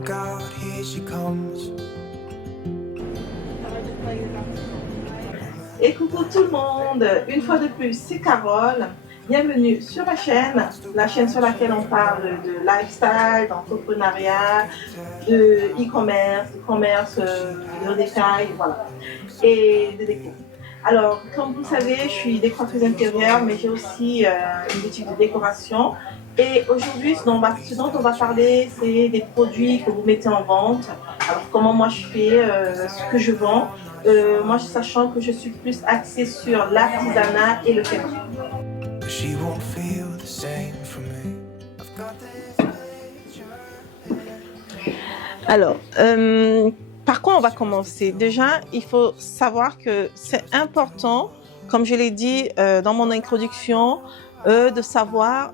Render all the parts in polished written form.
look out, here she comes. Et coucou tout le monde, une fois de plus c'est Carole, bienvenue sur ma chaîne, la chaîne sur laquelle on parle de lifestyle, d'entrepreneuriat, de e-commerce, de détail, voilà, et de déco. Alors comme vous le savez, je suis décoratrice intérieure mais j'ai aussi une boutique de décoration. Et aujourd'hui, ce dont on va parler, c'est des produits que vous mettez en vente. Alors comment moi je fais, ce que je vends. Moi, sachant que je suis plus axée sur l'artisanat et le fait. She won't feel the same for me. Alors, par quoi on va commencer? Déjà, il faut savoir que c'est important, comme je l'ai dit dans mon introduction, de savoir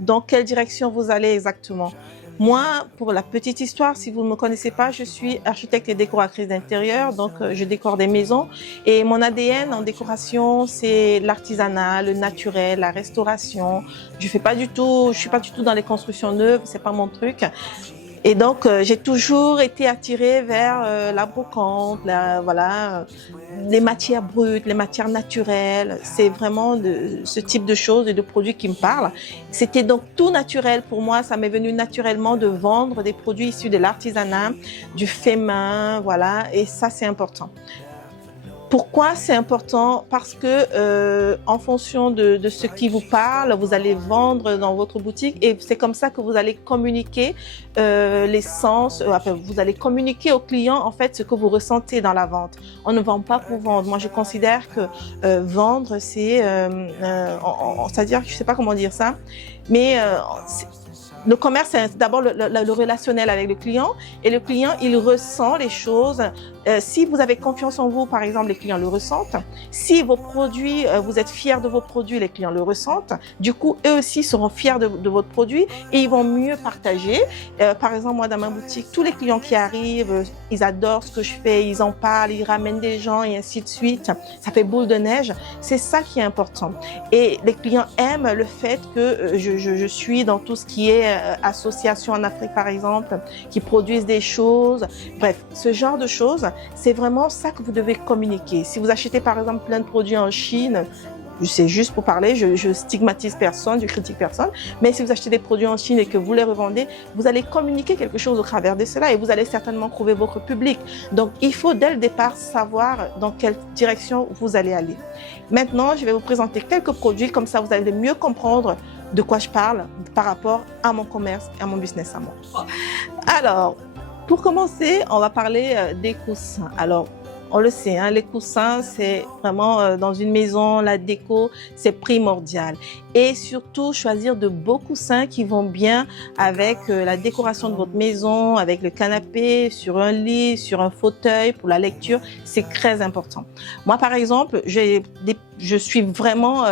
dans quelle direction vous allez exactement. Moi, pour la petite histoire, si vous ne me connaissez pas, je suis architecte et décoratrice d'intérieur, donc je décore des maisons. Et mon ADN en décoration, c'est l'artisanat, le naturel, la restauration. Je suis pas du tout dans les constructions neuves, c'est pas mon truc. Et donc, j'ai toujours été attirée vers la brocante, voilà, les matières brutes, les matières naturelles. C'est vraiment ce type de choses et de produits qui me parlent. C'était donc tout naturel pour moi. Ça m'est venu naturellement de vendre des produits issus de l'artisanat, du fait main, voilà. Et ça, c'est important. Pourquoi c'est important? Parce que en fonction de ce qui vous parle, vous allez vendre dans votre boutique et c'est comme ça que vous allez communiquer l'essence, vous allez communiquer au client en fait ce que vous ressentez dans la vente. On ne vend pas pour vendre. Moi, je considère que vendre, c'est, c'est-à-dire, je sais pas comment dire ça, mais le commerce, c'est d'abord le relationnel avec le client et le client, il ressent les choses. Si vous avez confiance en vous, par exemple, les clients le ressentent. Si vos produits, vous êtes fiers de vos produits, les clients le ressentent. Du coup, eux aussi seront fiers de votre produit et ils vont mieux partager. Par exemple, moi, dans ma boutique, tous les clients qui arrivent, ils adorent ce que je fais, ils en parlent, ils ramènent des gens et ainsi de suite. Ça fait boule de neige. C'est ça qui est important. Et les clients aiment le fait que je suis dans tout ce qui est association en Afrique, par exemple, qui produisent des choses. Bref, ce genre de choses, c'est vraiment ça que vous devez communiquer. Si vous achetez, par exemple, plein de produits en Chine, c'est juste pour parler, je stigmatise personne, je critique personne, mais si vous achetez des produits en Chine et que vous les revendez, vous allez communiquer quelque chose au travers de cela et vous allez certainement trouver votre public. Donc, il faut dès le départ savoir dans quelle direction vous allez aller. Maintenant, je vais vous présenter quelques produits, comme ça vous allez mieux comprendre de quoi je parle par rapport à mon commerce et à mon business à moi. Alors, pour commencer, on va parler des coussins. Alors, on le sait, hein, les coussins, c'est vraiment dans une maison, la déco, c'est primordial. Et surtout, choisir de beaux coussins qui vont bien avec la décoration de votre maison, avec le canapé, sur un lit, sur un fauteuil, pour la lecture, c'est très important. Moi, par exemple, je suis vraiment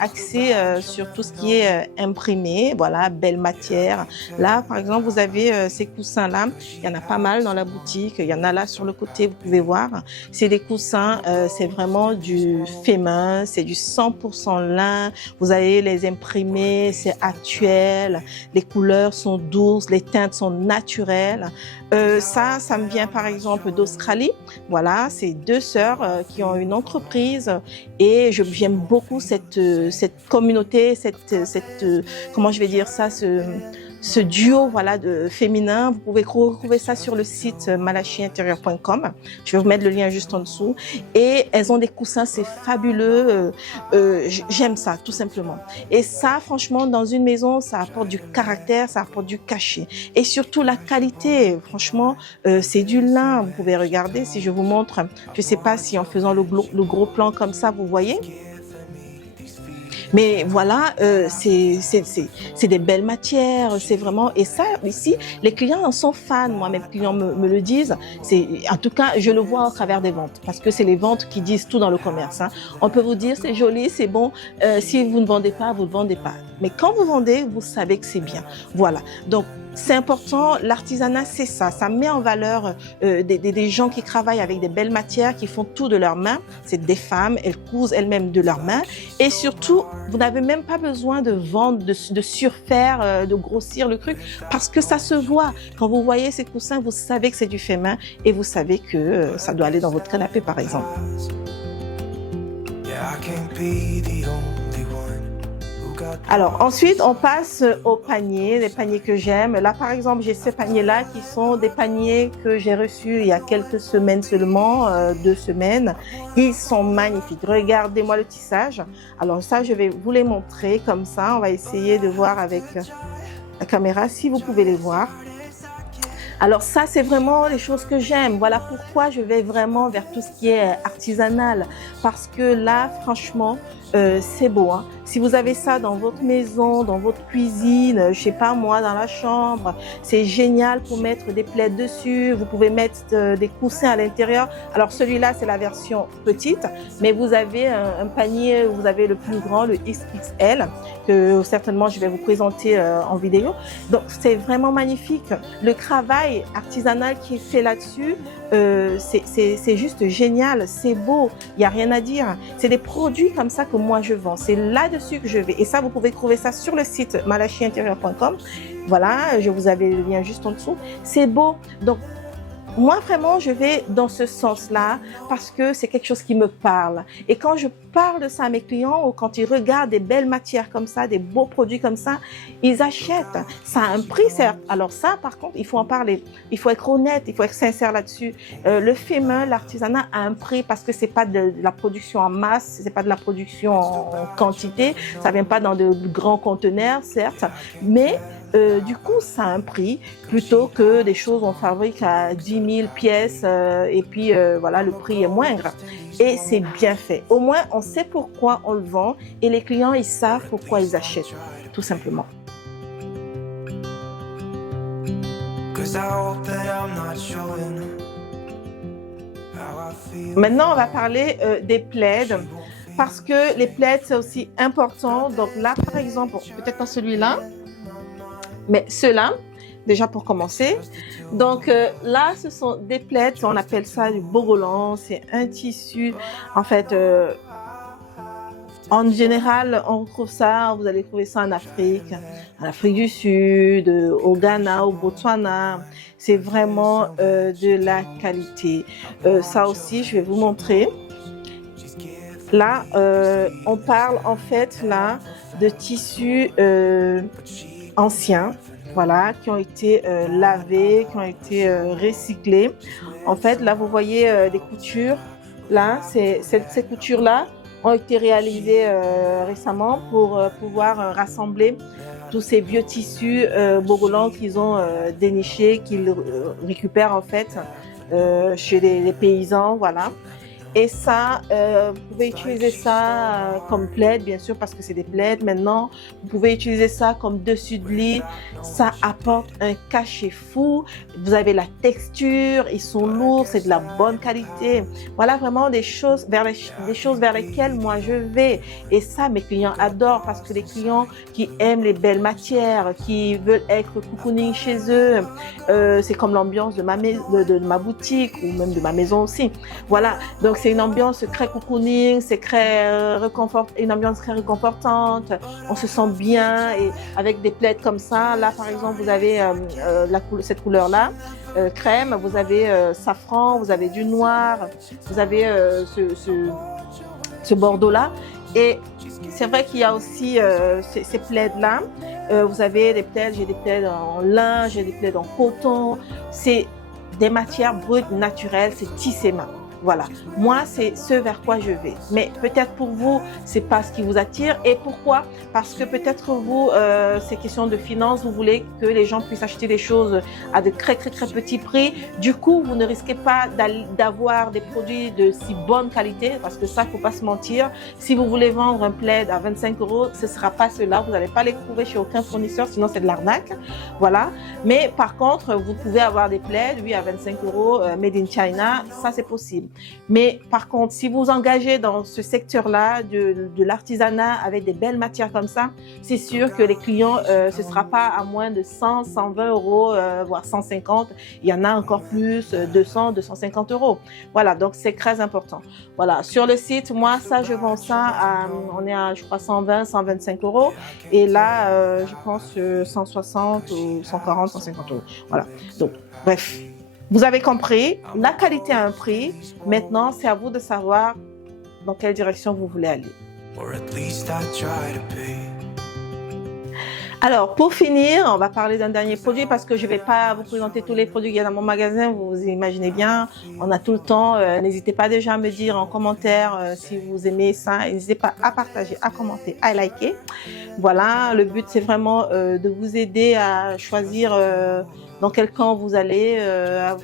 axée sur tout ce qui est imprimé, voilà, belle matière. Là, par exemple, vous avez ces coussins-là, il y en a pas mal dans la boutique, il y en a là sur le côté, vous pouvez voir. C'est des coussins, c'est vraiment du fait main, c'est du 100% lin. Vous allez les imprimer, c'est actuel, les couleurs sont douces, les teintes sont naturelles. Ça me vient par exemple d'Australie. Voilà, c'est deux sœurs qui ont une entreprise et j'aime beaucoup cette communauté, comment je vais dire ça, ce duo voilà de féminin. Vous pouvez retrouver ça sur le site malachiintérieur.com. Je vais vous mettre le lien juste en dessous. Et elles ont des coussins, c'est fabuleux. J'aime ça tout simplement. Et ça, franchement, dans une maison, ça apporte du caractère, ça apporte du cachet. Et surtout la qualité. Franchement, c'est du lin. Vous pouvez regarder si je vous montre. Je sais pas si en faisant le gros plan comme ça, vous voyez. Mais voilà, c'est des belles matières, c'est vraiment... Et ça, ici, les clients en sont fans. Moi, mes clients me le disent. En tout cas, je le vois au travers des ventes. Parce que c'est les ventes qui disent tout dans le commerce. Hein. On peut vous dire, c'est joli, c'est bon. Si vous ne vendez pas, vous ne vendez pas. Mais quand vous vendez, vous savez que c'est bien. Voilà. Donc, c'est important, l'artisanat, c'est ça. Ça met en valeur des gens qui travaillent avec des belles matières, qui font tout de leurs mains. C'est des femmes, elles cousent elles-mêmes de leurs mains. Et surtout, vous n'avez même pas besoin de vendre, de surfaire, de grossir le truc, parce que ça se voit. Quand vous voyez ces coussins, vous savez que c'est du fait main et vous savez que ça doit aller dans votre canapé, par exemple. Yeah, I can't be the only one who got Alors ensuite, on passe aux paniers, les paniers que j'aime. Là, par exemple, j'ai ces paniers-là qui sont des paniers que j'ai reçus il y a quelques semaines seulement, 2 semaines. Ils sont magnifiques. Regardez-moi le tissage. Alors ça, je vais vous les montrer comme ça. On va essayer de voir avec la caméra si vous pouvez les voir. Alors ça, c'est vraiment les choses que j'aime. Voilà pourquoi je vais vraiment vers tout ce qui est artisanal. Parce que là, franchement, c'est beau. Hein. Si vous avez ça dans votre maison, dans votre cuisine, je sais pas moi, dans la chambre, c'est génial pour mettre des plaids dessus. Vous pouvez mettre des coussins à l'intérieur. Alors celui-là, c'est la version petite, mais vous avez un panier, vous avez le plus grand, le XXL, que certainement je vais vous présenter en vidéo. Donc c'est vraiment magnifique. Le travail artisanal qui est fait là-dessus, c'est juste génial, c'est beau, il n'y a rien à dire. C'est des produits comme ça que moi je vends, c'est là-dessus que je vais. Et ça, vous pouvez trouver ça sur le site malachiintérieur.com. Voilà, je vous avais le lien juste en dessous. C'est beau. Donc, moi, vraiment, je vais dans ce sens-là parce que c'est quelque chose qui me parle. Et quand je parle de ça à mes clients ou quand ils regardent des belles matières comme ça, des beaux produits comme ça, ils achètent. Ça a un prix, certes. Alors ça, par contre, il faut en parler. Il faut être honnête, il faut être sincère là-dessus. Le fait main, l'artisanat a un prix parce que c'est pas de la production en masse, c'est pas de la production en quantité. Ça vient pas dans de grands conteneurs, certes, mais du coup, ça a un prix plutôt que des choses qu'on fabrique à 10 000 pièces et puis voilà, le prix est moindre. Et c'est bien fait. Au moins, on sait pourquoi on le vend et les clients, ils savent pourquoi ils achètent, tout simplement. 'cause I hope that I'm not showing how I feel. Maintenant, on va parler des plaids parce que les plaids, c'est aussi important. Donc là, par exemple, peut-être pas celui-là, mais ceux-là, déjà pour commencer. Donc là, ce sont des plaids, on appelle ça du bogolan, c'est un tissu, en fait, en général, on trouve ça, vous allez trouver ça en Afrique du Sud, au Ghana, au Botswana. C'est vraiment de la qualité. Ça aussi, je vais vous montrer. Là, on parle en fait là de tissus anciens, voilà, qui ont été lavés, qui ont été recyclés. En fait, là, vous voyez des coutures. Là, ces coutures-là ont été réalisées récemment pour pouvoir rassembler tous ces vieux tissus bogolans qu'ils ont dénichés, qu'ils récupèrent en fait chez les paysans, voilà. Et ça, vous pouvez utiliser ça comme plaid, bien sûr, parce que c'est des plaids. Maintenant, vous pouvez utiliser ça comme dessus de lit. Ça apporte un cachet fou. Vous avez la texture, ils sont lourds, c'est de la bonne qualité. Voilà vraiment des choses vers lesquelles moi je vais. Et ça, mes clients adorent parce que les clients qui aiment les belles matières, qui veulent être cocooning chez eux, c'est comme l'ambiance de ma boutique ou même de ma maison aussi. Voilà, donc c'est une ambiance très cocooning, c'est une ambiance très réconfortante. On se sent bien et avec des plaids comme ça. Là, par exemple, vous avez cette couleur-là, crème. Vous avez safran, vous avez du noir, vous avez ce bordeaux-là. Et c'est vrai qu'il y a aussi ces plaids-là. Vous avez des plaids, j'ai des plaids en lin, j'ai des plaids en coton. C'est des matières brutes, naturelles, c'est tissé main. Voilà, moi c'est ce vers quoi je vais. Mais peut-être pour vous, c'est pas ce qui vous attire. Et pourquoi? Parce que peut-être vous, c'est question de finances, vous voulez que les gens puissent acheter des choses à de très petits prix. Du coup, vous ne risquez pas d'avoir des produits de si bonne qualité, parce que ça, faut pas se mentir. Si vous voulez vendre un plaid à 25 €, ce sera pas cela. Vous n'allez pas les trouver chez aucun fournisseur, sinon c'est de l'arnaque. Voilà. Mais par contre, vous pouvez avoir des plaids, oui, à 25 € made in China, ça c'est possible. Mais par contre, si vous engagez dans ce secteur-là de l'artisanat avec des belles matières comme ça, c'est sûr que les clients, ce sera pas à moins de 100, 120 euros, voire 150. Il y en a encore plus, 200, 250 euros. Voilà, donc c'est très important. Voilà, sur le site, moi, ça, je vends ça à, on est à, je crois, 120, 125 euros. Et là, je pense 160 ou 140, 150 euros. Voilà, donc, bref. Vous avez compris, la qualité a un prix. Maintenant, c'est à vous de savoir dans quelle direction vous voulez aller. or at least I try to be. Alors, pour finir, on va parler d'un dernier produit parce que je ne vais pas vous présenter tous les produits qu'il y a dans mon magasin. Vous imaginez bien, on a tout le temps. N'hésitez pas déjà à me dire en commentaire si vous aimez ça. N'hésitez pas à partager, à commenter, à liker. Voilà, le but, c'est vraiment de vous aider à choisir dans quel camp vous allez, à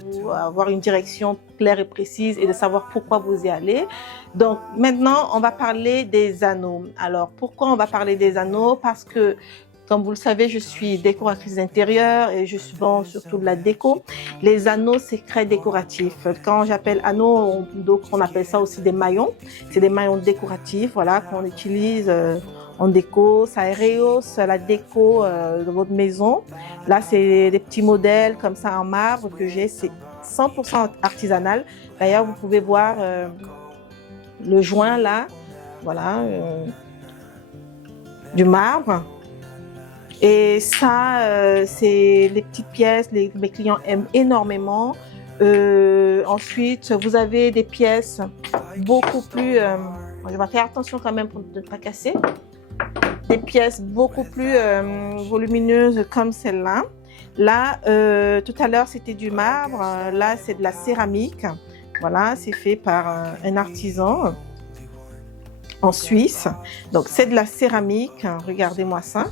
avoir une direction claire et précise et de savoir pourquoi vous y allez. Donc, maintenant, on va parler des anneaux. Alors, pourquoi on va parler des anneaux? Parce que comme vous le savez, je suis décoratrice d'intérieur et je vends surtout de la déco. Les anneaux, c'est très décoratif. Quand j'appelle anneaux, donc on appelle ça aussi des maillons. C'est des maillons décoratifs, voilà, qu'on utilise en déco. Ça rehausse la déco de votre maison. Là, c'est des petits modèles comme ça en marbre que j'ai. C'est 100% artisanal. D'ailleurs, vous pouvez voir le joint là, voilà, du marbre. Et ça, c'est les petites pièces, mes clients aiment énormément. Ensuite, vous avez des pièces beaucoup plus... je vais faire attention quand même pour ne pas casser. Des pièces beaucoup plus volumineuses comme celle-là. Là, tout à l'heure, c'était du marbre. Là, c'est de la céramique. Voilà, c'est fait par un artisan en Suisse. Donc, c'est de la céramique. Regardez-moi ça.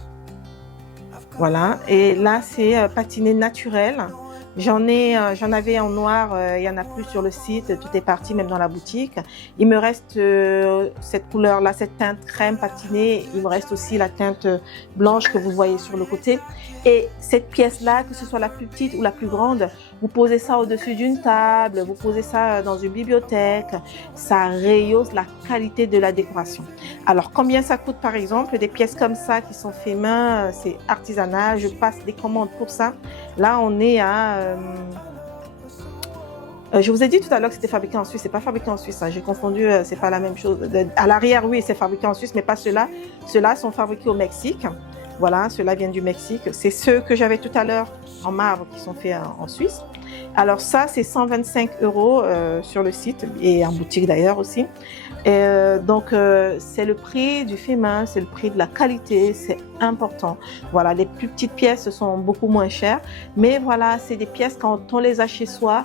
Voilà, et là c'est patiné naturel. J'en avais en noir, il y en a plus sur le site, tout est parti, même dans la boutique. Il me reste cette couleur-là, cette teinte crème patinée. Il me reste aussi la teinte blanche que vous voyez sur le côté. Et cette pièce-là, que ce soit la plus petite ou la plus grande, vous posez ça au-dessus d'une table, vous posez ça dans une bibliothèque, ça rehausse la qualité de la décoration. Alors, combien ça coûte par exemple? Des pièces comme ça qui sont faites main, c'est artisanal, je passe des commandes pour ça. Là, on est à... je vous ai dit tout à l'heure que c'était fabriqué en Suisse, c'est pas fabriqué en Suisse, hein. J'ai confondu, c'est pas la même chose. À l'arrière, oui, c'est fabriqué en Suisse, mais pas ceux-là. Ceux-là sont fabriqués au Mexique. Voilà, ceux-là viennent du Mexique. C'est ceux que j'avais tout à l'heure en marbre qui sont faits en Suisse. Alors ça, c'est 125 euros sur le site et en boutique d'ailleurs aussi. Donc, c'est le prix du fait main, c'est le prix de la qualité, c'est important. Voilà, les plus petites pièces sont beaucoup moins chères, mais voilà, c'est des pièces quand on les a chez soi,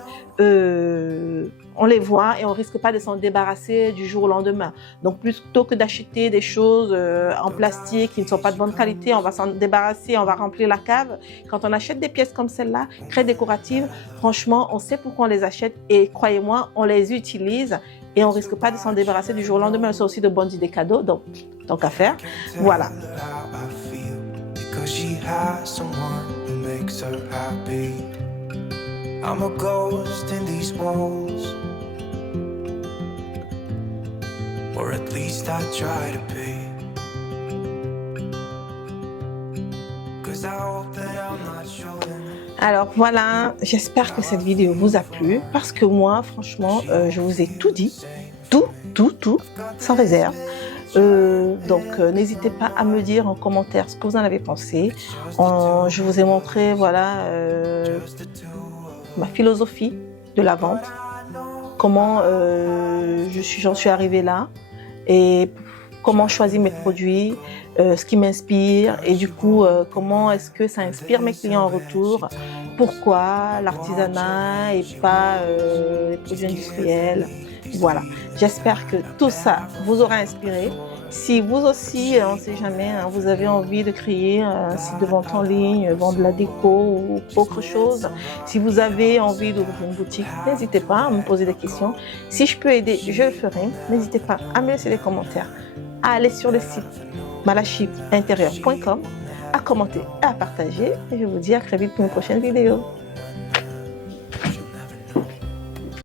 on les voit et on risque pas de s'en débarrasser du jour au lendemain. Donc, plutôt que d'acheter des choses en plastique qui ne sont pas de bonne qualité, on va s'en débarrasser, on va remplir la cave. Quand on achète des pièces comme celle-là, très décoratives, franchement, on sait pourquoi on les achète et croyez-moi, on les utilise. Et on ne risque pas de s'en débarrasser du jour au lendemain. C'est aussi de bonnes idées cadeaux, donc tant qu'à faire. Voilà. Alors voilà, j'espère que cette vidéo vous a plu parce que moi, franchement, je vous ai tout dit, tout, sans réserve. Donc, n'hésitez pas à me dire en commentaire ce que vous en avez pensé. Je vous ai montré, voilà, ma philosophie de la vente, comment j'en suis arrivée là et comment choisir mes produits, ce qui m'inspire et du coup, comment est-ce que ça inspire mes clients en retour, pourquoi l'artisanat et pas les produits industriels. Voilà, j'espère que tout ça vous aura inspiré. Si vous aussi, on ne sait jamais, hein, vous avez envie de créer un site de vente en ligne, vendre de la déco ou autre chose, si vous avez envie d'ouvrir une boutique, n'hésitez pas à me poser des questions. Si je peux aider, je le ferai. N'hésitez pas à me laisser des commentaires, à aller sur le site malachipintérieur.com, à commenter et à partager. Et je vous dis à très vite pour une prochaine vidéo.